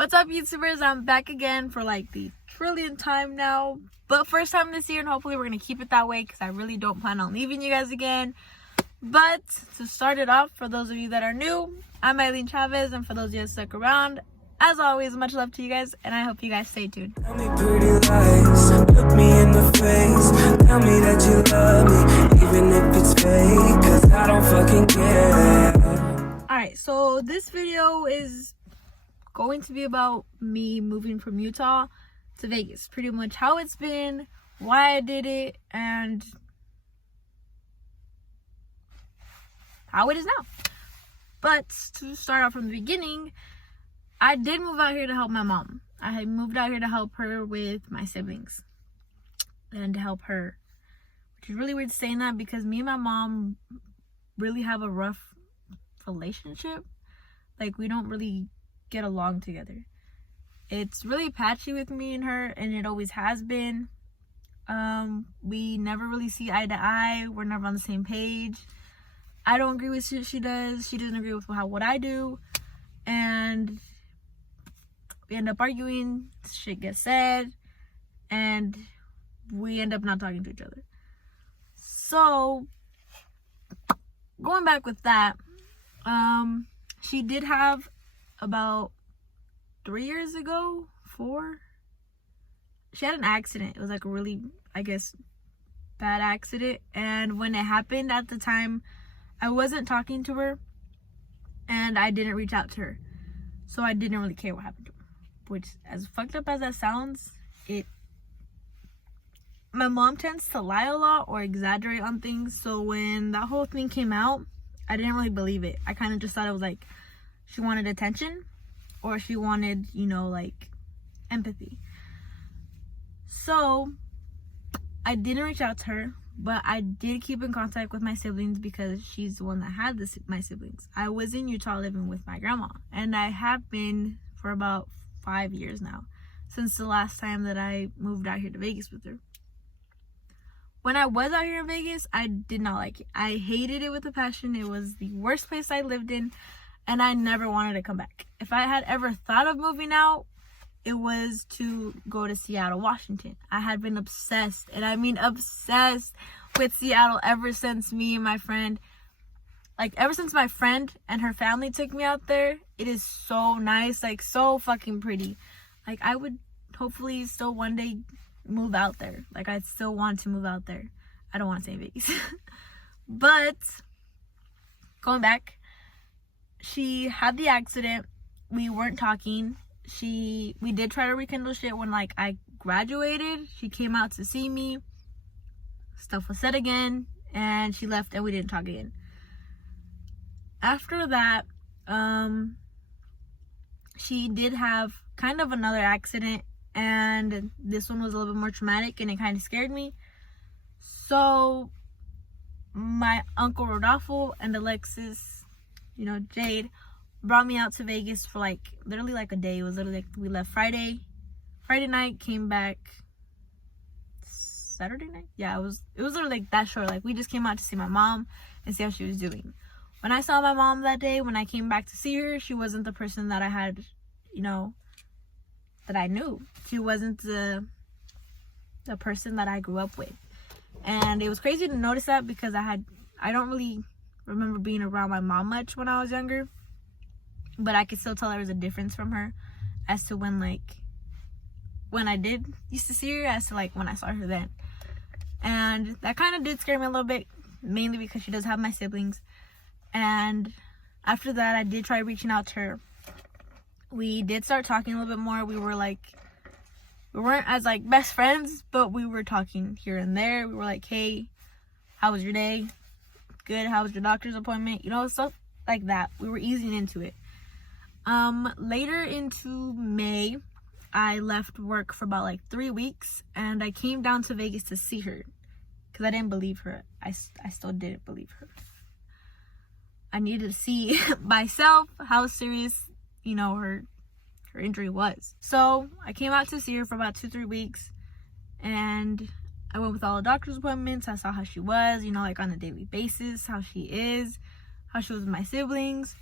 What's up, YouTubers? I'm back again for like the trillionth time now, but first time this year, and hopefully we're gonna keep it that way because I really don't plan on leaving you guys again. But to start it off, for those of you that are new, I'm Illeen Chavez, and for those of you that stuck around, as always, much love to you guys, and I hope you guys stay tuned. Tell me pretty lies, look me in the face, tell me that you love me, even if it's fake, cause I don't fucking care. Alright, so this video is going to be about me moving from Utah to Vegas. Pretty much how it's been, why I did it, and how it is now. But to start off from the beginning, I did move out here to help my mom. I had moved out here to help her with my siblings and to help her, which is really weird saying that because me and my mom really have a rough relationship. Like, we don't really get along together. It's really patchy with me and her, and it always has been. We never really see eye to eye. We're never on the same page. I don't agree with what she does. She doesn't agree with what I do, and we end up arguing. Shit gets said, and we end up not talking to each other. So going back with that, she did have about 3 years ago, 4, she had an accident. It was like a really, I guess, bad accident, and when it happened at the time, I wasn't talking to her and I didn't reach out to her, so I didn't really care what happened to her. Which, as fucked up as that sounds, my mom tends to lie a lot or exaggerate on things, so when that whole thing came out, I didn't really believe it. I kind of just thought it was like she wanted attention, or she wanted, like, empathy. So I didn't reach out to her, but I did keep in contact with my siblings because she's the one that had my siblings. I was in Utah living with my grandma, and I have been for about 5 years now, since the last time that I moved out here to Vegas with her. When I was out here in Vegas, I did not like it. I hated it with a passion. It was the worst place I lived in, and I never wanted to come back. If I had ever thought of moving out, it was to go to Seattle, Washington. I had been obsessed, and I mean obsessed, with Seattle ever since me and my friend, ever since my friend and her family took me out there. It is so nice, so fucking pretty. I would hopefully still one day move out there. I still want to move out there. I don't want to say Vegas. But going back, she had the accident. We weren't talking. We did try to rekindle shit when I graduated. She came out to see me. Stuff was said again, and she left, and we didn't talk again. After that, she did have kind of another accident, and this one was a little bit more traumatic, and it kind of scared me. So my uncle Rodolfo and Alexis, Jade, brought me out to Vegas for literally a day. It was literally we left Friday night, came back Saturday night. Yeah, it was literally that short. We just came out to see my mom and see how she was doing. When I saw my mom that day, when I came back to see her, she wasn't the person that I had, that I knew. She wasn't the person that I grew up with. And it was crazy to notice that because I don't really remember being around my mom much when I was younger. But I could still tell there was a difference from her as to when I did used to see her as to when I saw her then. And that kind of did scare me a little bit, mainly because she does have my siblings. And after that, I did try reaching out to her. We did start talking a little bit more. We were we weren't as best friends, but we were talking here and there. We were like, hey, how was your day? Good. How was your doctor's appointment? Stuff like that. We were easing into it. Later into May, I left work for about 3 weeks, and I came down to Vegas to see her because I didn't believe her. I still didn't believe her. I needed to see myself how serious, her injury was. So I came out to see her for about 2-3 weeks, and I went with all the doctor's appointments. I saw how she was, on a daily basis, how she is, how she was with my siblings.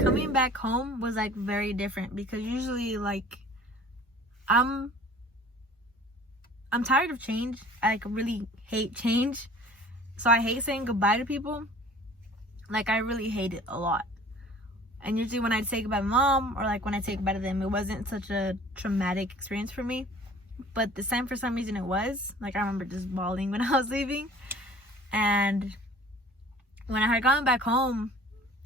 coming back home was like very different, because usually like I'm tired of change. I like really hate change. So I hate saying goodbye to people. Like, I really hate it a lot. And usually when I'd say goodbye to my mom, or like when I say goodbye to them, it wasn't such a traumatic experience for me. But this time, for some reason, it was. Like, I remember just bawling when I was leaving. And when I had gotten back home,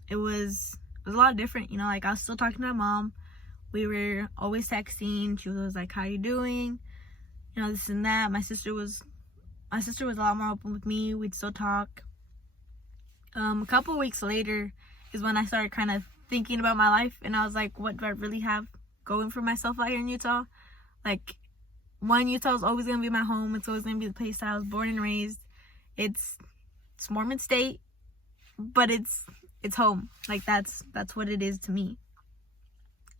it was a lot different. You know, like, I was still talking to my mom. We were always texting. She was like, how you doing? You know, this and that. My sister was a lot more open with me. We'd still talk. A couple weeks later is when I started kind of thinking about my life, and I was like, what do I really have going for myself out here in Utah? Like, Utah is always gonna be my home. It's always gonna be the place that I was born and raised. It's Mormon state, but it's home. Like, that's what it is to me.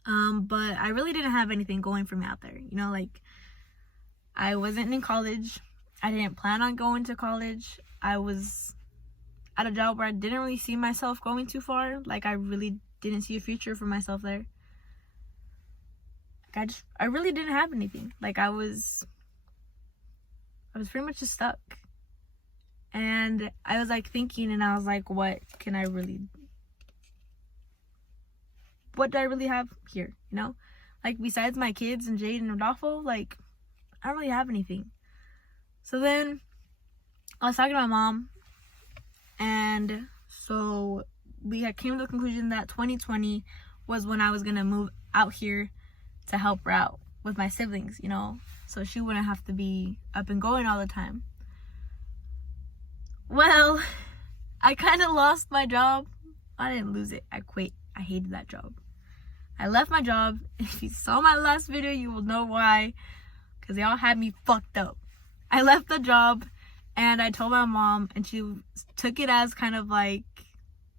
But I really didn't have anything going for me out there. You know, like, I wasn't in college. I didn't plan on going to college. I was at a job where I didn't really see myself going too far. Like, I really didn't see a future for myself there. Like, I really didn't have anything. Like, I was pretty much just stuck. And I was like thinking, and I was like, what do I really have here? You know, like, besides my kids and Jade and Rodolfo, like, I don't really have anything. So then I was talking to my mom, and so we had came to the conclusion that 2020 was when I was gonna move out here to help her out with my siblings, you know, so she wouldn't have to be up and going all the time. Well, I kind of lost my job. I didn't lose it. I quit. I hated that job. I left my job. If you saw my last video, you will know why, because they all had me fucked up. I left the job, and I told my mom, and she took it as kind of like,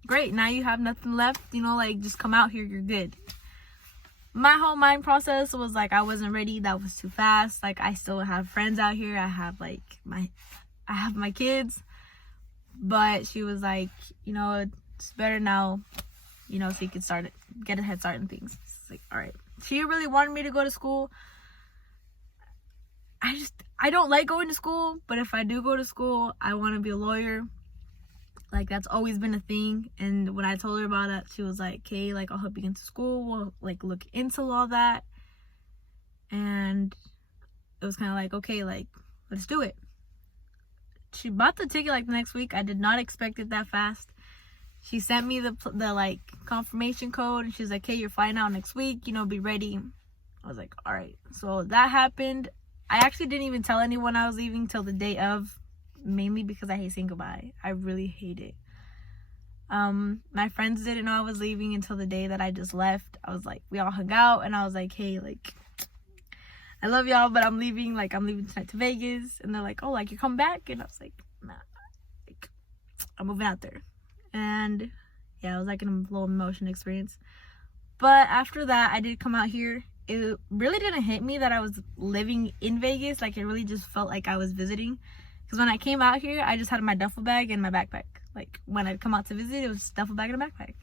great, now you have nothing left, you know, like, just come out here, you're good. My whole mind process was like, I wasn't ready. That was too fast. Like, I still have friends out here. I have like I have my kids. But she was like, you know, it's better now, you know, so you can get a head start in things. It's like, all right. She really wanted me to go to school. I don't like going to school, but if I do go to school, I want to be a lawyer. Like, that's always been a thing. And when I told her about that, she was like, okay, like, I'll help you get into school. We'll like look into all that. And it was kind of like, okay, like, let's do it. She bought the ticket like the next week. I did not expect it that fast. She sent me the like confirmation code, and she's like, hey, you're flying out next week, you know, be ready. I was like, all right. So that happened. I actually didn't even tell anyone I was leaving till the day of, mainly because I hate saying goodbye. I really hate it. My friends didn't know I was leaving until the day that I just left. I was like, we all hung out, and I was like, hey, like, I love y'all, but I'm leaving. Like, I'm leaving tonight to Vegas. And they're like, oh, like, you come back? And I was like, nah, like, I'm moving out there. And yeah, it was like a little emotional experience. But after that, I did come out here. It really didn't hit me that I was living in Vegas. Like, it really just felt like I was visiting. Because when I came out here, I just had my duffel bag and my backpack. Like, when I'd come out to visit, it was duffel bag and a backpack.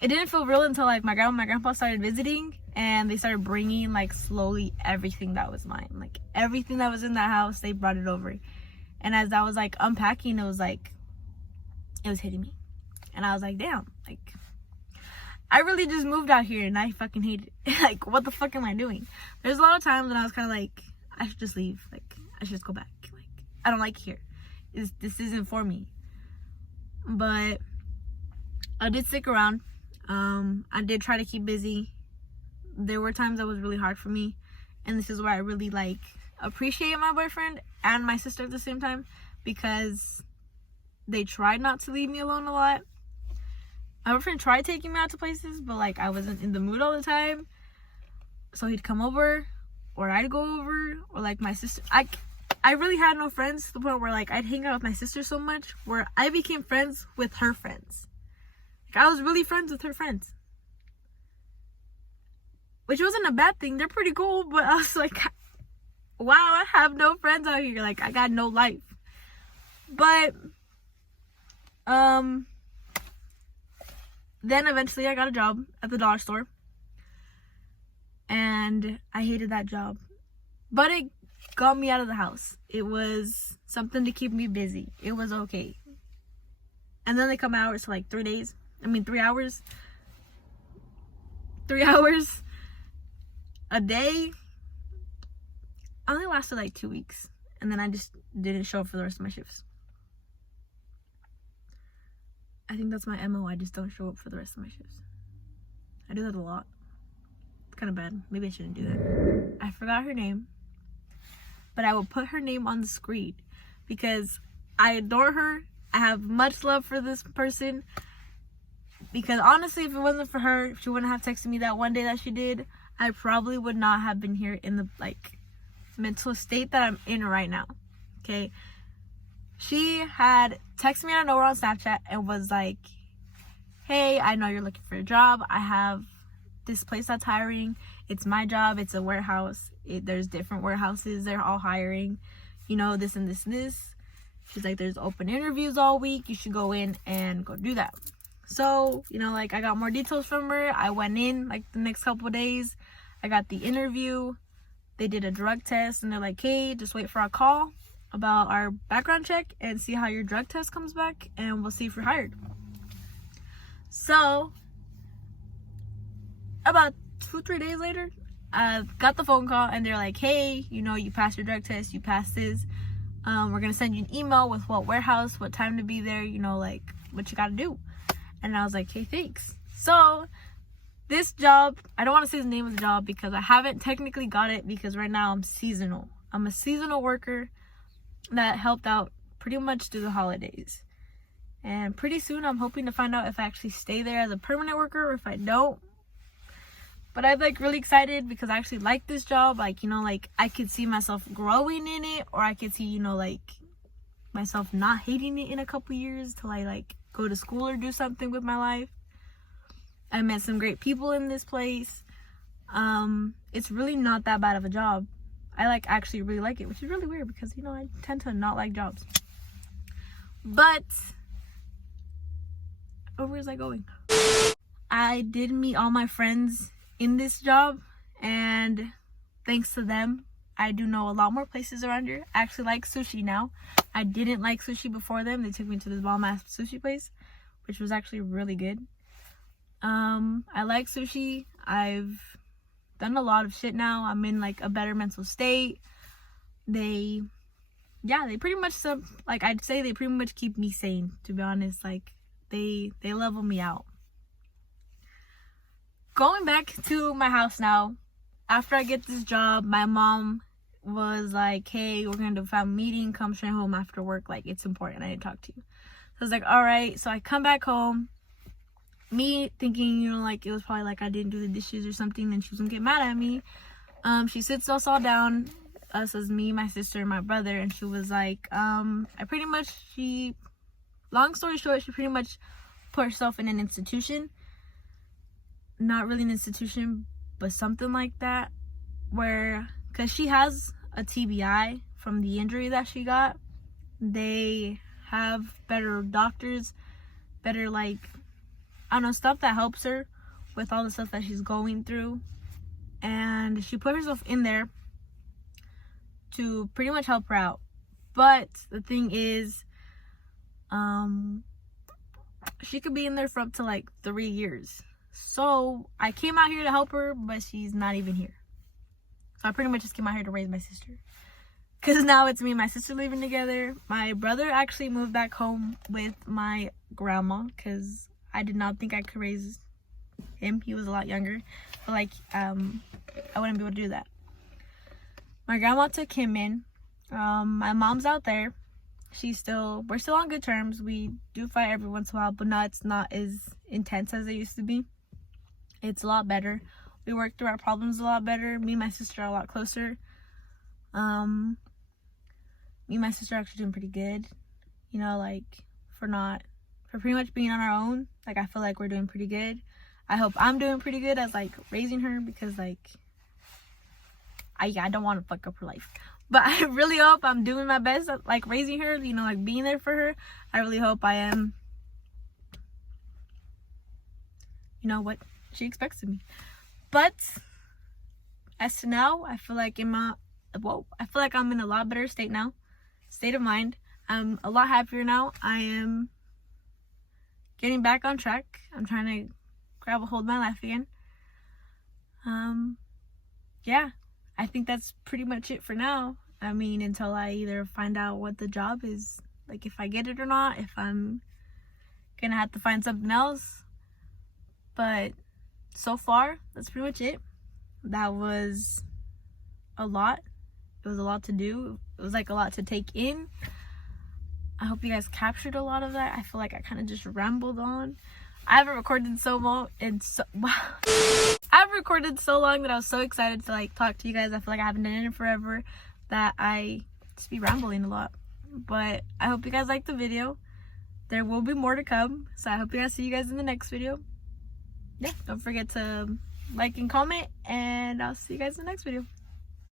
It didn't feel real until, like, my grandma and my grandpa started visiting. And they started bringing, like, slowly everything that was mine. Like, everything that was in that house, they brought it over. And as I was, like, unpacking, it was, like, it was hitting me. And I was like, damn, like, I really just moved out here and I fucking hate it. Like, what the fuck am I doing? There's a lot of times when I was kind of like, I should just leave. Like, I should just go back. Like, I don't like it here. This isn't for me. But I did stick around. I did try to keep busy. There were times that was really hard for me. And this is where I really, like, appreciate my boyfriend and my sister at the same time. Because they tried not to leave me alone a lot. My boyfriend tried taking me out to places, but, like, I wasn't in the mood all the time. So he'd come over, or I'd go over, or, like, my sister. I really had no friends to the point where, like, I'd hang out with my sister so much where I became friends with her friends. Like, I was really friends with her friends. Which wasn't a bad thing. They're pretty cool, but I was like, wow, I have no friends out here. Like, I got no life. But, then eventually I got a job at the dollar store. And I hated that job. But it got me out of the house. It was something to keep me busy. It was okay. And then they cut my hours to like 3 days. 3 hours. 3 hours a day. I only lasted like 2 weeks. And then I just didn't show up for the rest of my shifts. I think that's my MO. I just don't show up for the rest of my shifts. I do that a lot. It's kind of bad. Maybe I shouldn't do that. I forgot her name. But I will put her name on the screen because I adore her. I have much love for this person. Because honestly, if it wasn't for her, if she wouldn't have texted me that one day that she did, I probably would not have been here in the mental state that I'm in right now. Okay? She had texted me out of nowhere on Snapchat and was like, hey, I know you're looking for a job. I have this place that's hiring. It's my job. It's a warehouse. There's different warehouses. They're all hiring, this and this and this. She's like, there's open interviews all week. You should go in and go do that. So, I got more details from her. I went in the next couple of days. I got the interview. They did a drug test and they're like, hey, just wait for our call about our background check and see how your drug test comes back and we'll see if you're hired. So about 2-3 days later, I got the phone call and they're like, hey, you passed your drug test, you passed this. We're gonna send you an email with what warehouse, what time to be there, what you gotta do. And I was like, hey, thanks. So this job, I don't want to say the name of the job because I haven't technically got it because right now I'm seasonal. I'm a seasonal worker that helped out pretty much through the holidays. And pretty soon I'm hoping to find out if I actually stay there as a permanent worker or if I don't. But I'm really excited because I actually like this job. I could see myself growing in it, or I could see, myself not hating it in a couple years till I go to school or do something with my life. I met some great people in this place. It's really not that bad of a job. I actually really like it, which is really weird because I tend to not like jobs. But where was I going? I did meet all my friends in this job, and thanks to them, I do know a lot more places around here. I actually like sushi now. I didn't like sushi before them. They took me to this bomb ass sushi place, which was actually really good. I like sushi. I've done a lot of shit now. I'm in a better mental state. They pretty much I'd say they pretty much keep me sane, to be honest. They level me out. Going back to my house now, after I get this job, my mom was like, hey, we're gonna do a family meeting, come straight home after work, it's important, I need to talk to you. So I was like, all right. So I come back home, me thinking, it was probably I didn't do the dishes or something, and she was gonna get mad at me. She sits us all down, us as me, my sister, and my brother, and she was like, long story short, she pretty much put herself in an institution. Not really an institution, but something like that, because she has a TBI from the injury that she got. They have better doctors, better stuff that helps her with all the stuff that she's going through, and she put herself in there to pretty much help her out. But the thing is, she could be in there for up to 3 years. So I came out here to help her, but she's not even here. So I pretty much just came out here to raise my sister, because now it's me and my sister living together. My brother actually moved back home with my grandma because I did not think I could raise him. He was a lot younger, but I wouldn't be able to do that. My grandma took him in. My mom's out there. We're still on good terms. We do fight every once in a while, but it's not as intense as it used to be. It's a lot better. We work through our problems a lot better. Me and my sister are a lot closer. Me and my sister are actually doing pretty good. For pretty much being on our own. I feel like we're doing pretty good. I hope I'm doing pretty good as raising her, because I don't want to fuck up her life. But I really hope I'm doing my best at raising her, being there for her. I really hope I am. you know, what she expects of me. But as to now, I feel like I'm in a lot better state now. State of mind. I'm a lot happier now. I am getting back on track. I'm trying to grab a hold of my life again. Yeah, I think that's pretty much it for now. I mean, until I either find out what the job is, like if I get it or not, if I'm gonna have to find something else. But so far, that's pretty much it. That was a lot. It was a lot to do. It was like a lot to take in. I hope you guys captured a lot of that. I feel like I kind of just rambled on. I haven't recorded so long I've recorded so long that I was so excited to like talk to you guys. I feel like I haven't done it in forever, that I just be rambling a lot. But I hope you guys liked the video. There will be more to come, so I hope you guys see you guys in the next video. Yeah, don't forget to like and comment, and I'll see you guys in the next video.